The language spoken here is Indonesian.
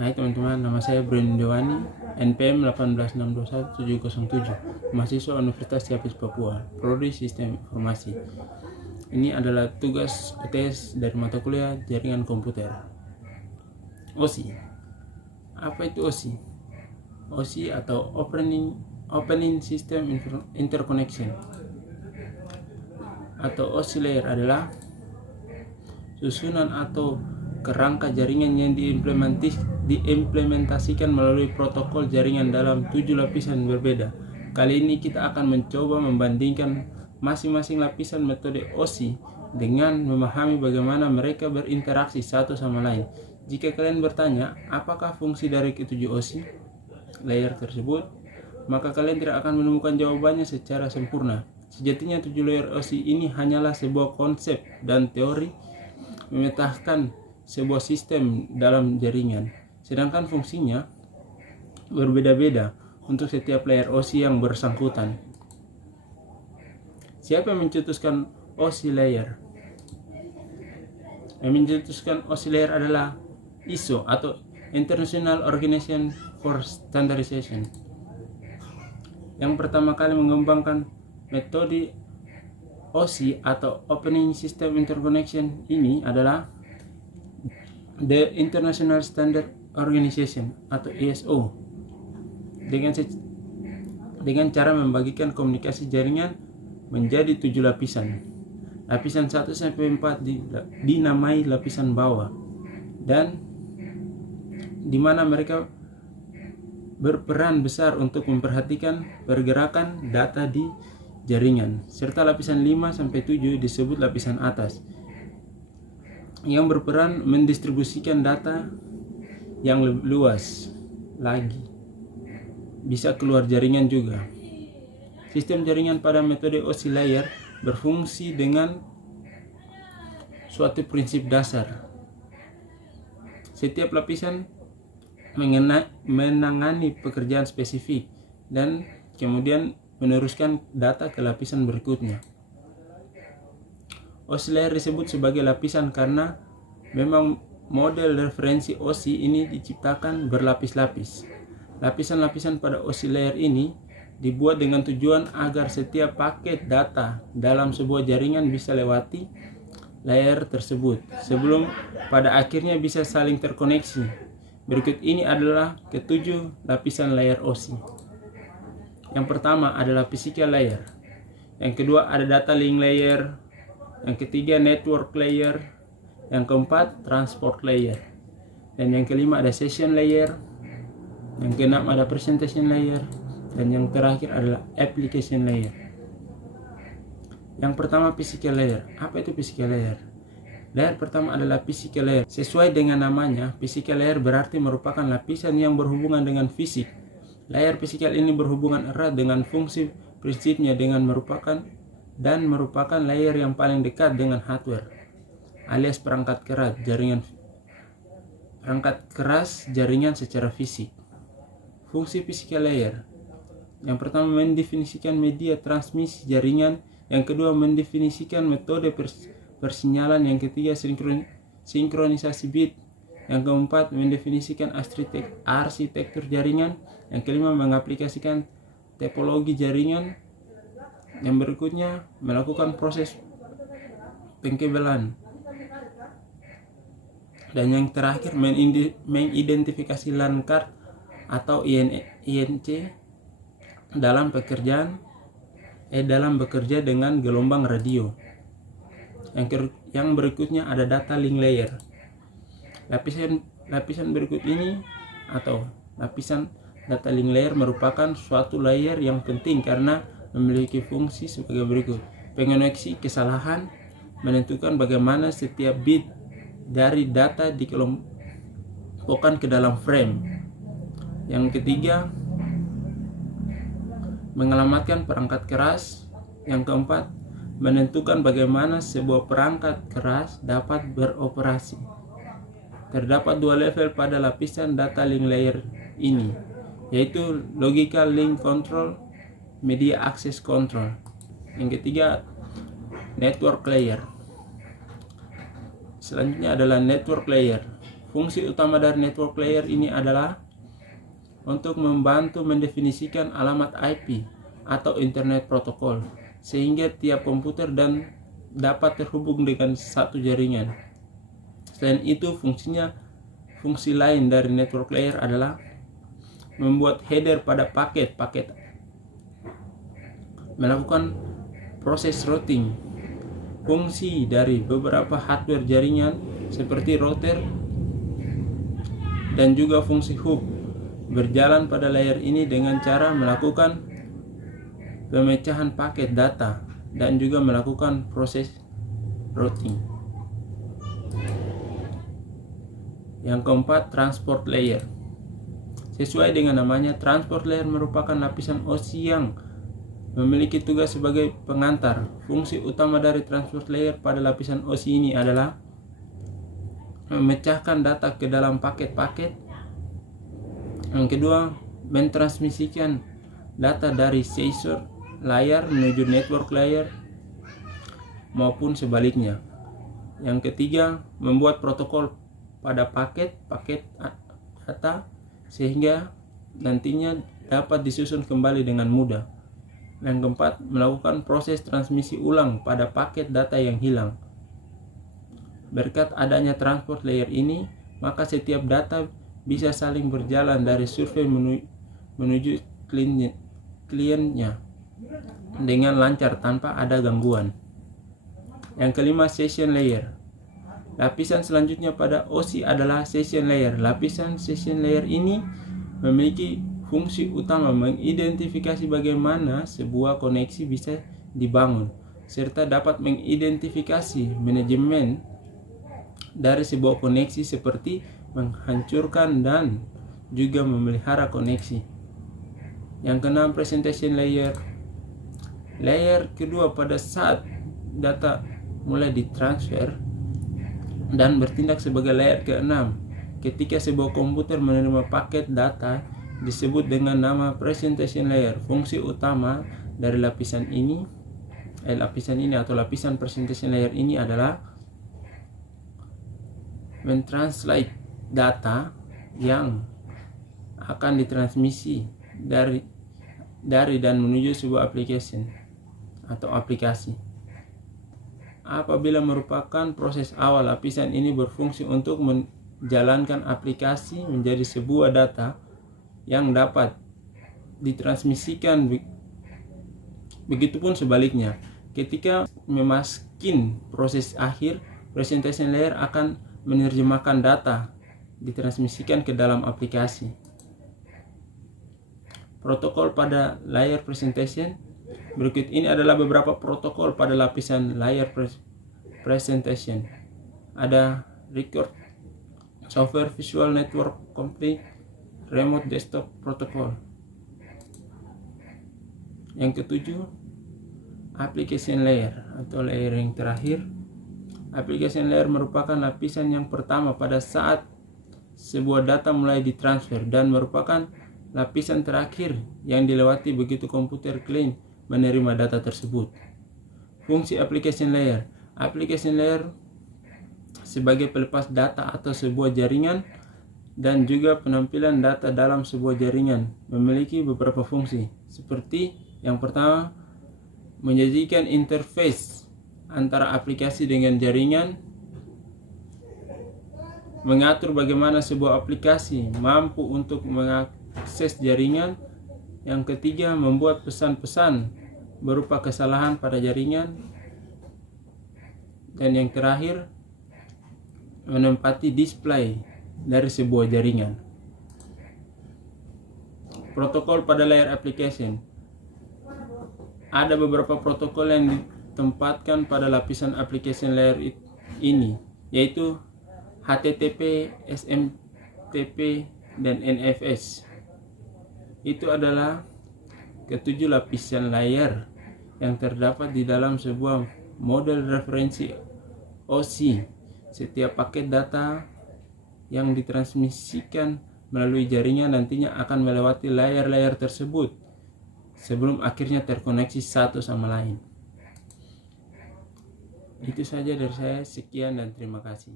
Hai teman-teman, nama saya Brandon Dewani, NPM 186217707, mahasiswa Universitas Siapis Papua, Prodi Sistem Informasi. Ini adalah tugas UTS dari mata kuliah Jaringan Komputer. OSI. Apa itu OSI? OSI atau Opening System Interconnection atau OSI layer adalah susunan atau kerangka jaringan yang diimplementasikan melalui protokol jaringan dalam 7 lapisan berbeda. Kali ini kita akan mencoba membandingkan masing-masing lapisan metode OSI dengan memahami bagaimana mereka berinteraksi satu sama lain. Jika kalian bertanya, apakah fungsi dari ketujuh OSI layer tersebut, maka kalian tidak akan menemukan jawabannya secara sempurna. Sejatinya 7 layer OSI ini hanyalah sebuah konsep dan teori memetakan sebuah sistem dalam jaringan, sedangkan fungsinya berbeda-beda untuk setiap layer OSI yang bersangkutan. Siapa yang mencetuskan OSI layer? Yang mencetuskan OSI layer adalah ISO atau International Organization for Standardization. Yang pertama kali mengembangkan metode OSI atau Opening System Interconnection ini adalah The International Standard Organization atau ISO dengan cara membagikan komunikasi jaringan menjadi 7 lapisan. Lapisan 1 sampai 4 dinamai lapisan bawah, dan di mana mereka berperan besar untuk memperhatikan pergerakan data di jaringan, serta lapisan 5 sampai 7 disebut lapisan atas, yang berperan mendistribusikan data yang lebih luas lagi, bisa keluar jaringan juga. Sistem jaringan pada metode OSI layer berfungsi dengan suatu prinsip dasar. Setiap lapisan menangani pekerjaan spesifik dan kemudian meneruskan data ke lapisan berikutnya. OSI layer disebut sebagai lapisan karena memang model referensi OSI ini diciptakan berlapis-lapis. Lapisan-lapisan pada OSI layer ini dibuat dengan tujuan agar setiap paket data dalam sebuah jaringan bisa lewati layer tersebut sebelum pada akhirnya bisa saling terkoneksi. Berikut ini adalah ketujuh lapisan layer OSI. Yang pertama adalah physical layer. Yang kedua ada data link layer. Yang ketiga network layer. Yang keempat transport layer. Dan yang kelima ada session layer. Yang keenam ada presentation layer. Dan yang terakhir adalah application layer. Yang pertama physical layer. Apa itu physical layer? Layer pertama adalah physical layer. Sesuai dengan namanya, physical layer berarti merupakan lapisan yang berhubungan dengan fisik. Layer physical ini berhubungan erat dengan fungsi prinsipnya dengan merupakan layer yang paling dekat dengan hardware alias perangkat keras jaringan secara fisik. Fungsi physical layer. Yang pertama mendefinisikan media transmisi jaringan, yang kedua mendefinisikan metode persinyalan, yang ketiga sinkronisasi bit, yang keempat mendefinisikan arsitektur jaringan, yang kelima mengaplikasikan topologi jaringan, yang berikutnya melakukan proses pengkabelan, dan yang terakhir mengidentifikasi LAN card atau INC dalam bekerja dengan gelombang radio. Yang berikutnya ada data link layer. Lapisan berikut ini atau lapisan data link layer merupakan suatu layer yang penting karena memiliki fungsi sebagai berikut. Pengoneksi kesalahan, menentukan bagaimana setiap bit dari data dikelompokkan ke dalam frame. Yang ketiga, mengalamatkan perangkat keras. Yang keempat, menentukan bagaimana sebuah perangkat keras dapat beroperasi. Terdapat 2 level pada lapisan data link layer ini, yaitu logical link control, media access control. Yang ketiga, network layer. Selanjutnya adalah network layer. fungsi utama dari network layer ini adalah untuk membantu mendefinisikan alamat IP atau Internet Protocol sehingga tiap komputer dan dapat terhubung dengan satu jaringan. Selain itu, fungsi lain dari network layer adalah membuat header pada paket-paket, melakukan proses routing. Fungsi dari beberapa hardware jaringan seperti router dan juga fungsi hub berjalan pada layer ini dengan cara melakukan pemecahan paket data dan juga melakukan proses routing. Yang keempat, transport layer. Sesuai dengan namanya, transport layer merupakan lapisan OSI yang memiliki tugas sebagai pengantar. Fungsi utama dari transport layer pada lapisan OSI ini adalah memecahkan data ke dalam paket-paket. Yang kedua, mentransmisikan data dari sensor layar menuju network layer maupun sebaliknya. Yang ketiga, membuat protokol pada paket-paket data sehingga nantinya dapat disusun kembali dengan mudah. Yang keempat, melakukan proses transmisi ulang pada paket data yang hilang. Berkat adanya transport layer ini, maka setiap data bisa saling berjalan dari server menuju kliennya dengan lancar tanpa ada gangguan. Yang kelima, session layer. Lapisan selanjutnya pada OSI adalah session layer. Lapisan session layer ini memiliki fungsi utama mengidentifikasi bagaimana sebuah koneksi bisa dibangun, serta dapat mengidentifikasi manajemen dari sebuah koneksi seperti menghancurkan dan juga memelihara koneksi. Yang keenam, presentation layer. Layer kedua pada saat data mulai ditransfer dan bertindak sebagai layer keenam ketika sebuah komputer menerima paket data disebut dengan nama presentation layer. Fungsi utama dari lapisan ini atau lapisan presentation layer ini adalah mentranslate data yang akan ditransmisi dari dan menuju sebuah application atau aplikasi. Apabila merupakan proses awal, lapisan ini berfungsi untuk menjalankan aplikasi menjadi sebuah data yang dapat ditransmisikan. Begitupun sebaliknya, ketika memasuki proses akhir, presentation layer akan menerjemahkan data ditransmisikan ke dalam aplikasi. Protokol pada layer presentation. Berikut ini adalah beberapa protokol pada lapisan layer presentation. Ada record, software visual network complete, remote desktop protocol. Yang ketujuh, application layer atau layer yang terakhir. Application layer merupakan lapisan yang pertama pada saat sebuah data mulai ditransfer dan merupakan lapisan terakhir yang dilewati begitu komputer klien menerima data tersebut. Fungsi application layer. Application layer sebagai pelepas data atau sebuah jaringan dan juga penampilan data dalam sebuah jaringan memiliki beberapa fungsi. Seperti yang pertama, menyajikan interface antara aplikasi dengan jaringan, mengatur bagaimana sebuah aplikasi mampu untuk mengakses jaringan. Yang ketiga, membuat pesan-pesan berupa kesalahan pada jaringan. Dan yang terakhir, menempati display dari sebuah jaringan. Protokol pada layer application. Ada beberapa protokol yang ditempatkan pada lapisan application layer ini, yaitu HTTP, SMTP, dan NFS. Itu adalah ketujuh lapisan layer yang terdapat di dalam sebuah model referensi OSI. Setiap paket data yang ditransmisikan melalui jaringan nantinya akan melewati layer-layer tersebut sebelum akhirnya terkoneksi satu sama lain. Itu saja dari saya, sekian dan terima kasih.